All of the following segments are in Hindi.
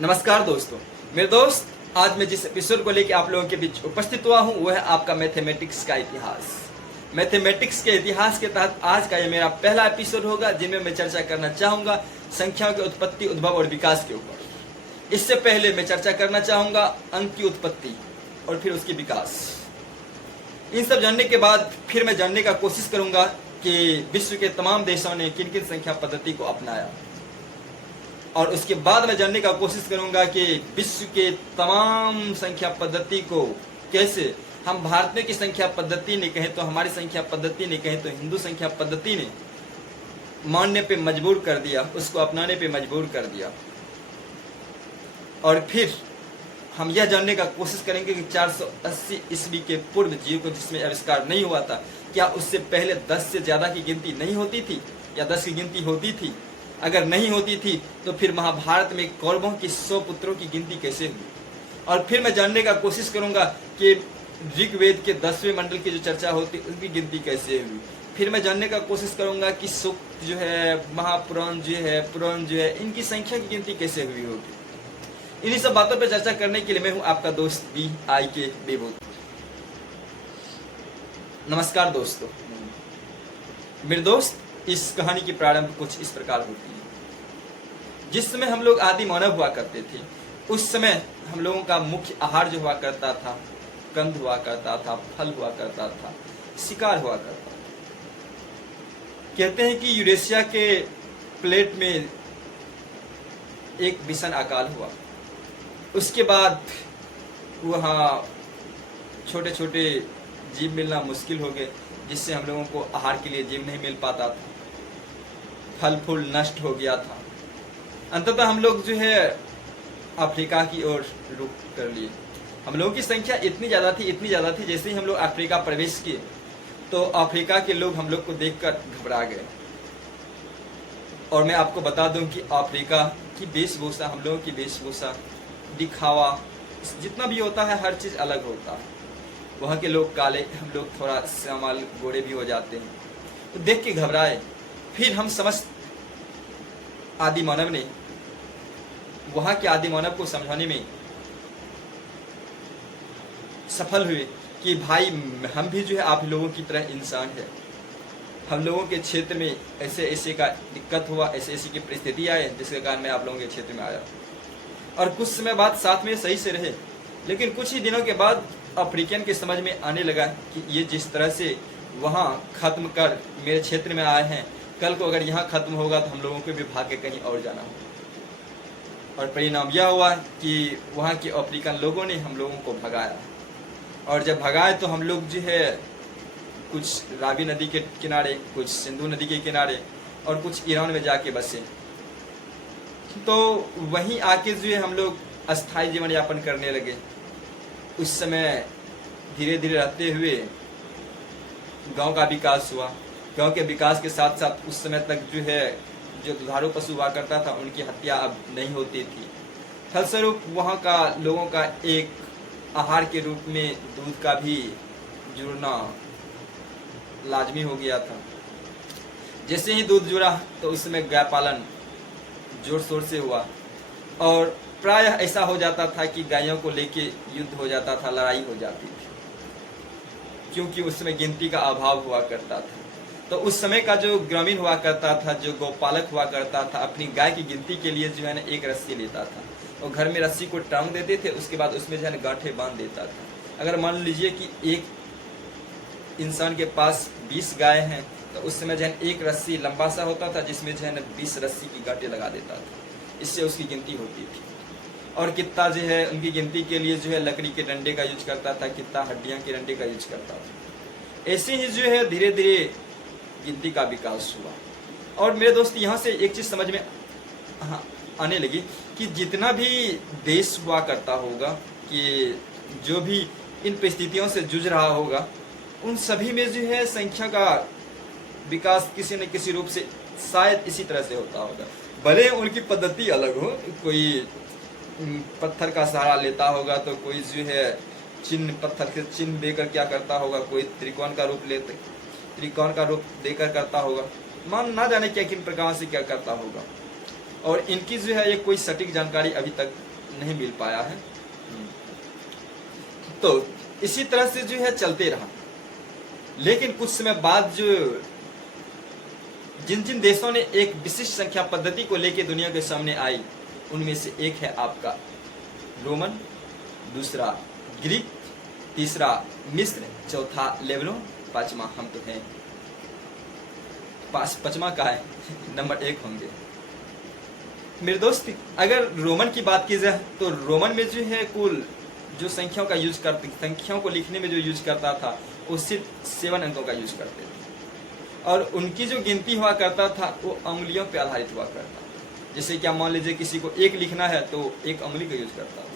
नमस्कार दोस्तों, मेरे दोस्त, आज मैं जिस एपिसोड को लेकर आप लोगों के बीच उपस्थित हुआ हूं वह है आपका मैथमेटिक्स का इतिहास। मैथमेटिक्स के इतिहास के तहत आज का ये मेरा पहला एपिसोड होगा जिनमें मैं चर्चा करना चाहूंगा संख्याओं की उत्पत्ति, उद्भव और विकास के ऊपर। इससे पहले मैं चर्चा करना चाहूंगा अंक की उत्पत्ति और फिर उसकी विकास। इन सब जानने के बाद फिर मैं जानने का कोशिश करूंगा कि विश्व के तमाम देशों ने किन किन संख्या पद्धति को अपनाया, और उसके बाद मैं जानने का कोशिश करूंगा कि विश्व के तमाम संख्या पद्धति को कैसे हम भारतीयों की संख्या पद्धति ने कहें तो हमारी संख्या पद्धति ने कहें तो हिंदू संख्या पद्धति ने मानने पे मजबूर कर दिया, उसको अपनाने पे मजबूर कर दिया। और फिर हम यह जानने का कोशिश करेंगे कि 480 ईस्वी के पूर्व जीव को जिसमें आविष्कार नहीं हुआ था, क्या उससे पहले 10 से ज्यादा की गिनती नहीं होती थी या 10 की गिनती होती थी? अगर नहीं होती थी तो फिर महाभारत में कौरवों की 100 पुत्रों की गिनती कैसे हुई? और फिर मैं जानने का कोशिश करूंगा कि ऋग्वेद के 10वें मंडल की जो चर्चा होती उसकी गिनती कैसे हुई। फिर मैं जानने का कोशिश करूंगा कि सूक्त जो है, महापुराण जो है, पुराण जो है, इनकी संख्या की गिनती कैसे हुई होगी। इन्हीं सब बातों पर चर्चा करने के लिए मैं हूं आपका दोस्त BIK बेबूत। नमस्कार दोस्तों, मेरे दोस्त, इस कहानी की प्रारंभ कुछ इस प्रकार होती है। जिस समय हम लोग आदि मानव हुआ करते थे उस समय हम लोगों का मुख्य आहार जो हुआ करता था, कंद हुआ करता था, फल हुआ करता था, शिकार हुआ करता था। कहते हैं कि यूरेशिया के प्लेट में एक भीषण अकाल हुआ। उसके बाद वहाँ छोटे छोटे जीव मिलना मुश्किल हो गए, जिससे हम लोगों को आहार के लिए जीव नहीं मिल पाता था, फल फूल नष्ट हो गया था। अंततः हम लोग जो है अफ्रीका की ओर रुख कर लिए। हम लोगों की संख्या इतनी ज़्यादा थी, जैसे ही हम लोग अफ्रीका प्रवेश किए तो अफ्रीका के लोग हम लोग को देखकर घबरा गए। और मैं आपको बता दूं कि अफ्रीका की वेशभूषा, हम लोगों की वेशभूषा, दिखावा, जितना भी होता है हर चीज़ अलग होता है। वहाँ के लोग काले, हम लोग थोड़ा श्यामल गोरे भी हो जाते हैं, तो देख के घबराए। फिर हम समस्त आदि मानव ने वहाँ के आदि मानव को समझाने में सफल हुए कि भाई हम भी जो है आप लोगों की तरह इंसान है। हम लोगों के क्षेत्र में ऐसे ऐसे का दिक्कत हुआ, ऐसे ऐसी की परिस्थिति आए जिसके कारण मैं आप लोगों के क्षेत्र में आया। और कुछ समय बाद साथ में सही से रहे, लेकिन कुछ ही दिनों के बाद अफ्रीकन के समझ में आने लगा कि ये जिस तरह से वहाँ खत्म कर मेरे क्षेत्र में आए हैं, कल को अगर यहाँ खत्म होगा तो हम लोगों को भी भाग के कहीं और जाना होगा। और परिणाम यह हुआ कि वहाँ के अफ्रीकन लोगों ने हम लोगों को भगाया। और जब भगाए तो हम लोग जो है कुछ रावी नदी के किनारे, कुछ सिंधु नदी के किनारे और कुछ ईरान में जाके बसे। तो वहीं आके जो है हम लोग अस्थायी जीवन यापन करने लगे। उस समय धीरे धीरे रहते हुए गांव का विकास हुआ। गांव के विकास के साथ साथ उस समय तक जो है जो दुधारू पशु हुआ करता था उनकी हत्या अब नहीं होती थी। फलस्वरूप वहाँ का लोगों का एक आहार के रूप में दूध का भी जुड़ना लाजमी हो गया था। जैसे ही दूध जुड़ा तो उस समय गाय पालन जोर शोर से हुआ, और प्रायः ऐसा हो जाता था कि गायों को लेके युद्ध हो जाता था, लड़ाई हो जाती थी, क्योंकि उस समय गिनती का अभाव हुआ करता था। तो उस समय का जो ग्रामीण हुआ करता था, जो गौपालक हुआ करता था, अपनी गाय की गिनती के लिए जो है ना एक रस्सी लेता था और घर में रस्सी को टांग देते थे, उसके बाद उसमें जो है ना गांठें बांध देता था। अगर मान लीजिए कि एक इंसान के पास 20 गाय हैं तो उस समय जो है एक रस्सी लंबा सा होता था जिसमें जो है ना 20 रस्सी की गांठें लगा देता था। इससे उसकी गिनती होती थी। और कित्ता जो है उनकी गिनती के लिए जो है लकड़ी के डंडे का यूज करता था, कित्ता हड्डियाँ के डंडे का यूज करता था। ऐसे ही जो है धीरे धीरे गिनती का विकास हुआ। और मेरे दोस्त, यहाँ से एक चीज़ समझ में आने लगी कि जितना भी देश हुआ करता होगा, कि जो भी इन परिस्थितियों से जूझ रहा होगा, उन सभी में जो है संख्या का विकास किसी न किसी रूप से शायद इसी तरह से होता होगा। भले उनकी पद्धति अलग हो, कोई पत्थर का सहारा लेता होगा तो कोई जो है चिन्ह, पत्थर के चिन्ह देकर क्या करता होगा, कोई त्रिकोण का रूप देकर करता होगा, मान ना जाने क्या किन प्रकार से क्या करता होगा। और इनकी जो है ये कोई सटीक जानकारी अभी तक नहीं मिल पाया है। तो इसी तरह से जो है चलते रहा, लेकिन कुछ समय बाद जो जिन जिन देशों ने एक विशिष्ट संख्या पद्धति को लेकर दुनिया के सामने आई, उनमें से एक है आपका रोमन, दूसरा ग्रीक, तीसरा मिस्र, चौथा लेबनोन, पांचवा हम तो हैं। पांचवा का है नंबर 1 होंगे। मेरे दोस्त, अगर रोमन की बात की जाए तो रोमन में जो है कुल जो संख्याओं का यूज करते, संख्याओं को लिखने में जो यूज करता था वो सिर्फ 7 अंकों का यूज करते थे, और उनकी जो गिनती हुआ करता था वो उंगलियों पे आधारित हुआ करता। जैसे क्या मान लीजिए किसी को 1 लिखना है तो 1 उंगली का यूज करता था।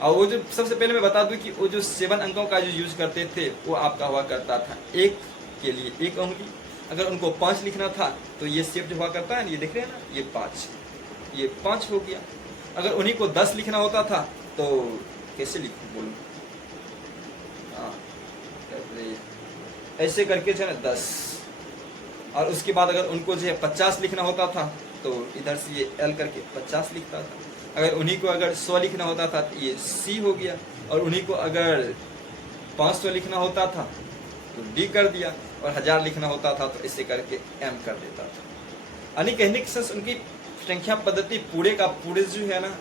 और वो जो सबसे पहले मैं बता दूं कि वो जो 7 अंकों का जो यूज करते थे वो आपका हुआ करता था 1 के लिए 1 उंगली। अगर उनको 5 लिखना था तो ये शेप जो हुआ करता है, ये देख रहे हैं ना, ये 5, ये 5 हो गया। अगर उन्हीं को 10 लिखना होता था तो कैसे लिखूं बोलूं, हाँ ऐसे करके जो है ना 10। और उसके बाद अगर उनको जो है 50 लिखना होता था तो इधर से ये L करके 50 लिखता था। अगर उन्हीं को अगर 100 लिखना होता था तो ये C हो गया, और उन्हीं को अगर 500 लिखना होता था तो D कर दिया, और 1000 लिखना होता था तो इसे करके M कर देता था। यानी कहने की सेंस उनकी संख्या पद्धति पूरे का पूरे जो है ना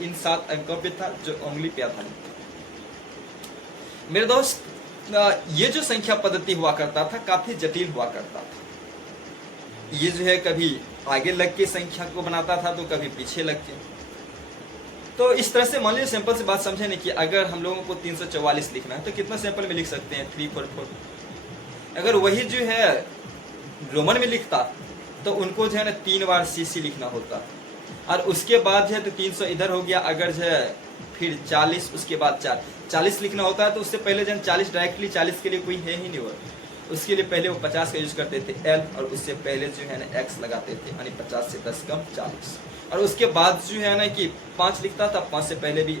इन 7 अंकों पे था, जो उंगली पे आधारित था। मेरे दोस्त, ये जो संख्या पद्धति हुआ करता था काफी जटिल हुआ करता था। ये जो है कभी आगे लग के संख्या को बनाता था तो कभी पीछे लग के। तो इस तरह से मान लीजिए सिंपल सी बात समझे नहीं कि अगर हम लोगों को 344 लिखना है तो कितना सिंपल में लिख सकते हैं 344। अगर वही जो है रोमन में लिखता तो उनको जो है ना 3 बार CC लिखना होता, और उसके बाद जो है तो 300 इधर हो गया। अगर जो है फिर 40, उसके बाद 40 लिखना होता है तो उससे पहले जो है 40 डायरेक्टली 40 के लिए कोई है ही नहीं हुआ, उसके लिए पहले वो 50 का यूज करते थे L, और उससे पहले जो है ना X लगाते थे, यानी 50 से 10 कम 40। और उसके बाद जो है ना कि 5 लिखता था, 5 से पहले भी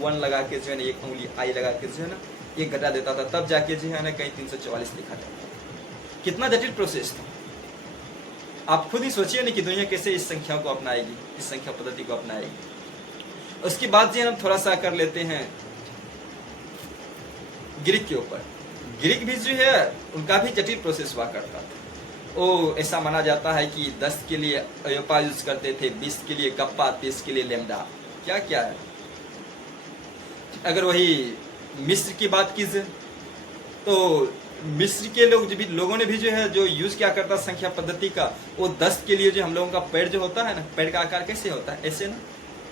1 लगा के जो है ना 1 उंगली I लगा के जो है ना 1 घटा देता था, तब जाके जो है ना कहीं 344 लिखा जाता था। कितना जटिल प्रोसेस था, आप खुद ही सोचिए ना कि दुनिया कैसे इस संख्या को अपनाएगी, इस संख्या पद्धति को अपनाएगी। उसके बाद जो है हम थोड़ा सा कर लेते हैं ग्रीक के ऊपर। ग्रीक भी जो है उनका भी जटिल प्रोसेस हुआ करता था। वो ऐसा माना जाता है कि 10 के लिए अयोपा यूज करते थे, 20 के लिए गप्पा, 30 के लिए लेमडा, क्या क्या है। अगर वही मिस्र की बात कीजिए तो मिस्र के लोगों ने भी जो है जो यूज क्या करता संख्या पद्धति का, वो 10 के लिए जो हम लोगों का पैर जो होता है ना, पैर का आकार कैसे होता है ऐसे ना,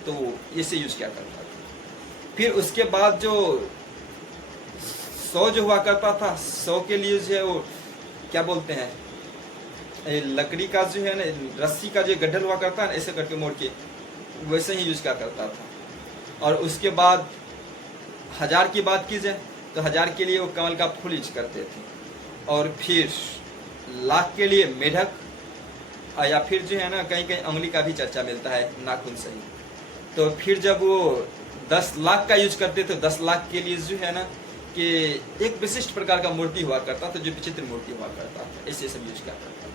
तो ऐसे यूज क्या करता था। फिर उसके बाद जो 100 जो हुआ करता था, 100 के लिए जो है वो क्या बोलते हैं, लकड़ी का जो है ना रस्सी का जो गड्ढल हुआ करता है ना, ऐसे करके मोड़ के वैसे ही यूज क्या करता था। और उसके बाद 1000 की बात की जाए तो 1000 के लिए वो कमल का फूल यूज करते थे। और फिर लाख के लिए मेढक, या फिर जो है ना कहीं कहीं उंगली का भी चर्चा मिलता है, नाखून सही। तो फिर जब वो 10 लाख का यूज करते थे, 10 लाख के लिए जो है ना कि एक विशिष्ट प्रकार का मूर्ति हुआ करता था, जो विचित्र मूर्ति हुआ करता था, ऐसे सब यूज क्या करता था।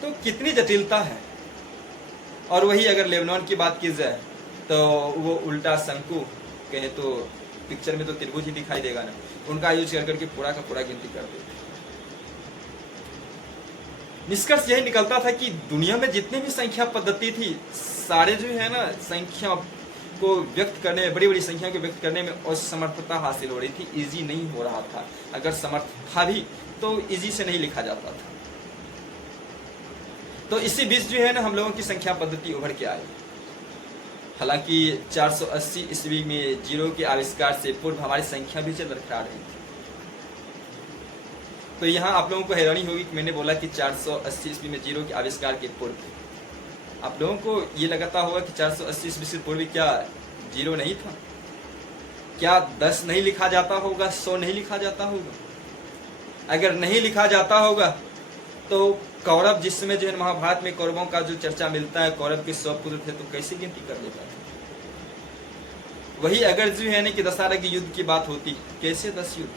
तो कितनी जटिलता है। और वही अगर लेबनान की बात की जाए तो वो उल्टा शंकु कहे तो पिक्चर में तो त्रिभुज ही दिखाई देगा ना, उनका यूज कर करके पूरा का पूरा गिनती करते थे। निष्कर्ष यही निकलता था कि दुनिया में जितनी भी संख्या पद्धति थी, सारे जो है ना संख्या को व्यक्त करने में, बड़ी बड़ी संख्या को व्यक्त करने में असमर्थता हासिल हो रही थी, इजी नहीं हो रहा था। अगर समर्थ था भी तो इजी से नहीं लिखा जाता था। तो इसी बीच जो है ना हम लोगों की संख्या पद्धति उभर के आई। हालांकि 480 ईस्वी में जीरो के आविष्कार से पूर्व हमारी संख्या भी चल रही थी। तो यहाँ आप लोगों को हैरानी होगी कि मैंने बोला कि 480 ईस्वी में जीरो के आविष्कार के पूर्व। आप लोगों को ये लगता होगा कि 480 ईस्वी से पूर्व क्या जीरो नहीं था? क्या 10 नहीं लिखा जाता होगा, 100 नहीं लिखा जाता होगा? अगर नहीं लिखा जाता होगा तो कौरव, जिस समय जो है महाभारत में कौरवों का जो चर्चा मिलता है, कौरव के 100 पुत्र थे, तो कैसे गिनती कर लेता था? वही अगर जो है ना कि दशहरा के युद्ध की बात होती, कैसे 10 युद्ध?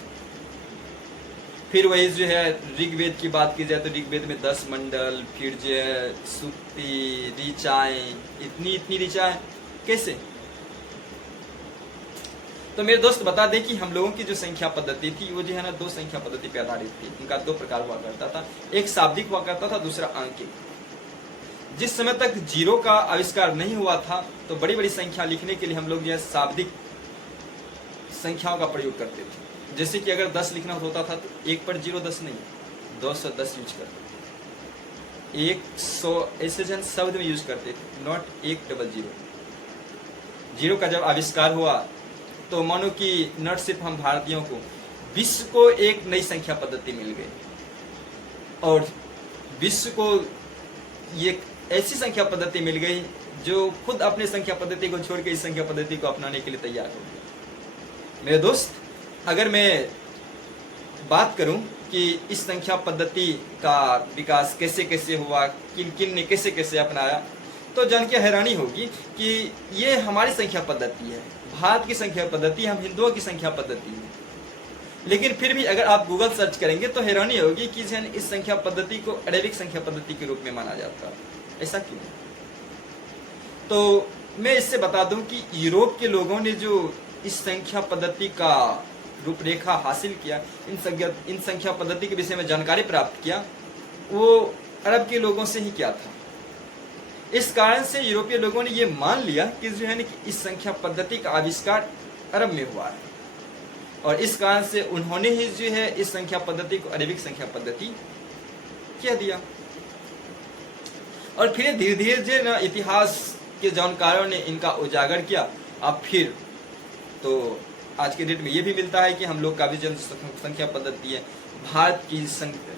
फिर वही जो है ऋग्वेद की बात की जाए तो ऋग्वेद में 10 मंडल, फिर जो है सुक्ति, ऋचाएं, इतनी इतनी ऋचाएं कैसे। तो मेरे दोस्त बता दें कि हम लोगों की जो संख्या पद्धति थी वो जो है ना 2 संख्या पद्धति पे आधारित थी। उनका 2 प्रकार हुआ करता था, एक शाब्दिक हुआ करता था, दूसरा अंकित। जिस समय तक जीरो का आविष्कार नहीं हुआ था तो बड़ी बड़ी संख्या लिखने के लिए हम लोग जो है शाब्दिक संख्याओं का प्रयोग करते थे। जैसे कि अगर 10 लिखना होता था तो 1 पर 0 10 नहीं, 210 यूज करते, 100 ऐसे जन शब्द में यूज करते थे, नॉट 100। जीरो का जब आविष्कार हुआ तो मानो कि नॉट सिर्फ हम भारतीयों को, विश्व को एक नई संख्या पद्धति मिल गई और विश्व को ये ऐसी संख्या पद्धति मिल गई जो खुद अपने संख्या पद्धति को छोड़ के इस संख्या पद्धति को अपनाने के लिए तैयार हो गई। मेरे दोस्त, अगर मैं बात करूं कि इस संख्या पद्धति का विकास कैसे कैसे हुआ, किन किन ने कैसे कैसे अपनाया, तो जान के हैरानी होगी कि ये हमारी संख्या पद्धति है, भारत की संख्या पद्धति, हम हिंदुओं की संख्या पद्धति है। लेकिन फिर भी अगर आप गूगल सर्च करेंगे तो हैरानी होगी कि इस संख्या पद्धति को अरेबिक संख्या पद्धति के रूप में माना जाता है। ऐसा क्यों? तो मैं इससे बता दूं कि यूरोप के लोगों ने जो इस संख्या पद्धति का रूपरेखा हासिल किया, इन संख्या पद्धति के विषय में जानकारी प्राप्त किया, वो अरब के लोगों से ही किया था। इस कारण से यूरोपीय लोगों ने ये मान लिया कि जो है ना कि इस संख्या पद्धति का आविष्कार अरब में हुआ है और इस कारण से उन्होंने ही जो है इस संख्या पद्धति को अरेबिक संख्या पद्धति कह दिया। और फिर धीरे धीरे जो ना इतिहास के जानकारों ने इनका उजागर किया। अब फिर तो आज के डेट में ये भी मिलता है कि हम लोग का भी जो संख्या पद्धति है भारत की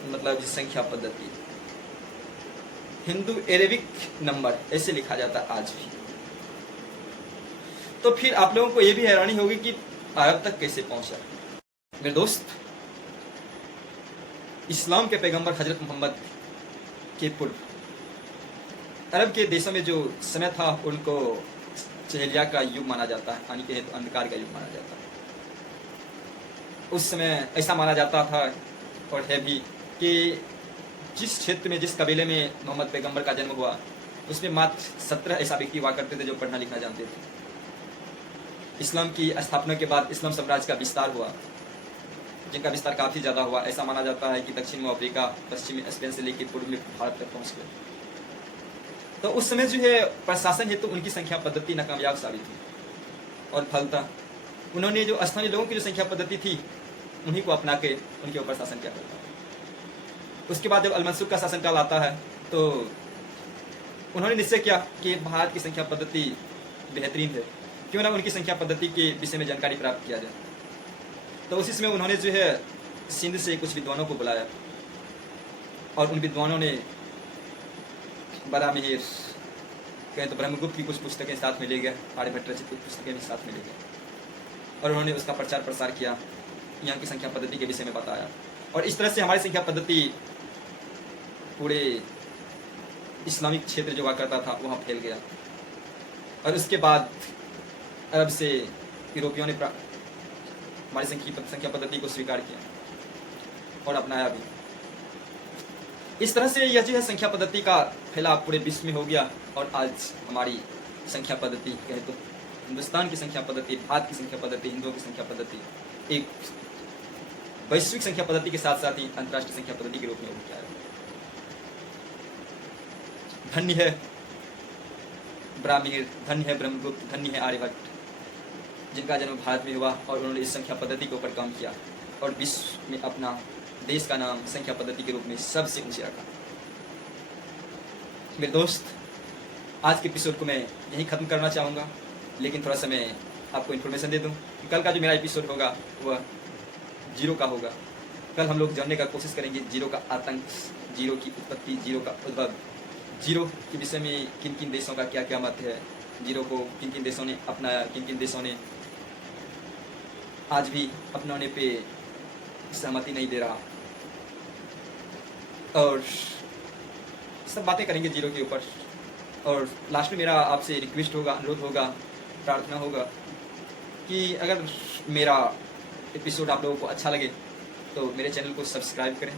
मतलब संख्या पद्धति हिंदू एरेबिक नंबर ऐसे लिखा जाता है आज भी। तो फिर आप लोगों को ये भी हैरानी होगी कि अरब तक कैसे पहुंचा। मेरे दोस्त, इस्लाम के पैगंबर हजरत मोहम्मद के पूर्व अरब के देशों में जो समय था उनको चहेलिया का युग माना जाता है, यानी कि अंधकार का युग माना जाता है। उस समय ऐसा माना जाता था और है भी कि जिस क्षेत्र में, जिस कबीले में मोहम्मद पैगंबर का जन्म हुआ उसमें मात्र 17 ऐसा व्यक्ति हुआ करते थे जो पढ़ना लिखना जानते थे। इस्लाम की स्थापना के बाद इस्लाम साम्राज्य का विस्तार हुआ, जिनका विस्तार काफ़ी ज़्यादा हुआ। ऐसा माना जाता है कि दक्षिण में अफ्रीका, पश्चिमी स्पेन से लेकर पूर्व में भारत तक पहुँच गए। तो उस समय जो है प्रशासन हेतु उनकी संख्या पद्धति नाकामयाब साबित हुई और फलता उन्होंने जो स्थानीय लोगों की जो संख्या पद्धति थी उन्हीं को अपना के उनके ऊपर शासन किया करता। उसके बाद जब अलमनसूख का शासनकाल आता है तो उन्होंने निश्चय किया कि भारत की संख्या पद्धति बेहतरीन है, क्यों ना उनकी संख्या पद्धति के विषय में जानकारी प्राप्त किया जाए। तो उसी समय उन्होंने जो है सिंध से कुछ विद्वानों को बुलाया और उन विद्वानों ने बरामिहिर कहें तो ब्रह्मगुप्त की कुछ पुस्तकें साथ में ले गए, आर्यभट्ट रचित कुछ पुस्तकें भी साथ में ले गए और उन्होंने उसका प्रचार प्रसार किया, यहाँ की संख्या पद्धति के विषय में बताया। और इस तरह से हमारी संख्या पद्धति पूरे इस्लामिक क्षेत्र जो हुआ करता था वहाँ फैल गया। और उसके बाद अरब से यूरोपियों ने हमारी संख्या पद्धति को स्वीकार किया और अपनाया भी। इस तरह से यह जो है संख्या पद्धति का फैलाव पूरे विश्व में हो गया और आज हमारी संख्या पद्धति कहे तो हिंदुस्तान की संख्या पद्धति, भारत की संख्या पद्धति, हिंदुओं की संख्या पद्धति एक वैश्विक संख्या पद्धति के साथ साथ ही अंतर्राष्ट्रीय संख्या पद्धति के रूप में उभर आया। धन्य है ब्राह्मीण, धन्य है ब्रह्मगुप्त, धन्य है आर्यभट्ट, जिनका जन्म भारत में हुआ और उन्होंने इस संख्या पद्धति के ऊपर काम किया और विश्व में अपना देश का नाम संख्या पद्धति के रूप में सबसे ऊंचे रखा। मेरे दोस्त, आज के एपिसोड को मैं यहीं ख़त्म करना चाहूँगा, लेकिन थोड़ा सा मैं आपको इन्फॉर्मेशन दे दूँ कि कल का जो मेरा एपिसोड होगा वह जीरो का होगा। कल हम लोग जानने का कोशिश करेंगे जीरो का आतंक, जीरो की उत्पत्ति, जीरो का उद्भव, जीरो के विषय में किन किन देशों का क्या क्या मत है, जीरो को किन किन देशों ने अपनाया, किन किन देशों ने आज भी अपनाने पे सहमति नहीं दे रहा, और सब बातें करेंगे जीरो के ऊपर। और लास्ट में मेरा आपसे रिक्वेस्ट होगा, अनुरोध होगा, प्रार्थना होगा कि अगर मेरा एपिसोड आप लोगों को अच्छा लगे तो मेरे चैनल को सब्सक्राइब करें